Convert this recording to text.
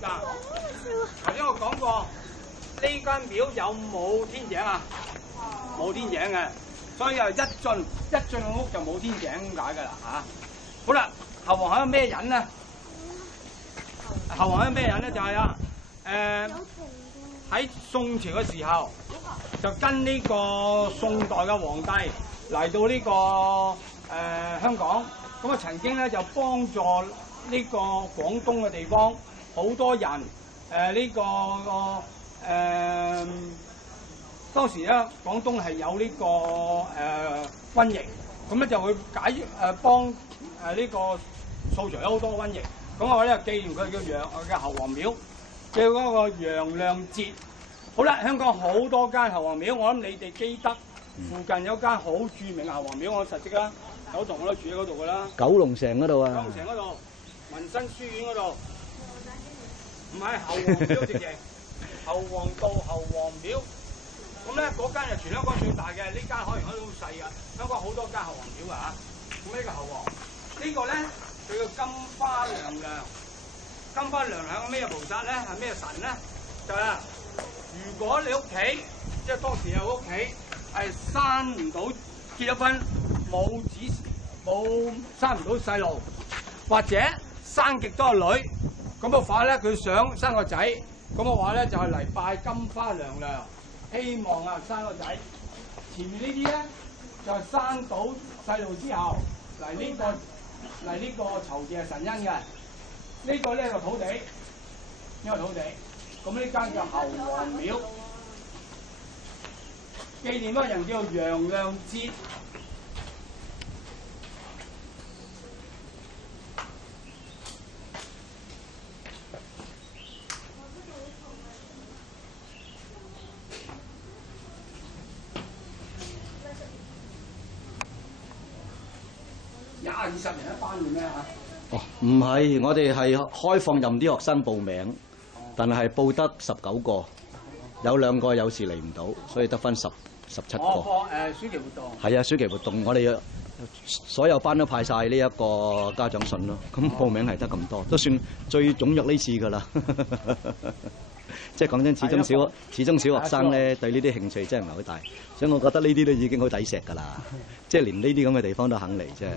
嗱，頭先我講過，呢間廟有冇天井啊？冇天井嘅，所以又一進屋就冇天井咁解㗎啦嚇。好啦，後皇係咩人咧？後皇係咩人咧？就係喺宋朝嘅時候，就跟呢個宋代嘅皇帝嚟到呢個香港，咁啊曾經咧就幫助呢個廣東嘅地方好多人當時咧廣東係有呢個瘟疫，咁咧就會幫呢個掃除咗好多瘟疫。咁我咧紀念佢叫後皇廟，叫嗰個楊亮節。好啦，香港好多間後皇廟，我諗你哋記得附近有間好著名嘅後皇廟，我實識啦，九同我都住喺嗰度噶啦。九龍城嗰度啊？九龍城嗰度，民生書院嗰度，唔係後皇廟直情，後皇道後皇廟。咁咧嗰間係全香港最大嘅，呢間可能都好細噶。香港好多間後皇廟噶嚇。咁呢個後皇，呢個咧佢叫金花娘娘。金花娘娘係咩菩薩咧？係咩神咧？就係如果你屋企即係當時有屋企係生唔到結咗婚冇生唔到細路，或者生極多個女，咁嘅話咧佢想生個仔，咁嘅話咧就係嚟拜金花娘娘，希望生個仔。前面呢啲咧就係生到細路之後嚟呢個酬謝神恩嘅。呢個咧就土地，呢個土地。咁呢間叫後皇廟，紀念嗰人叫楊亮節。20年一班嘅咩嚇？哦，唔係，我哋係開放任啲學生報名，但係報得19個，有2個有時嚟唔到，所以得返17個。暑期活動。係啊，暑期活動，我哋所有班都派晒呢一個家長信咯。咁報名係得咁多，都算最踴躍呢次㗎啦。即係講真，始終小學生咧對呢啲興趣真係唔係好大，所以我覺得呢啲都已經好抵錫㗎啦。即係連呢啲咁嘅地方都肯嚟，真係。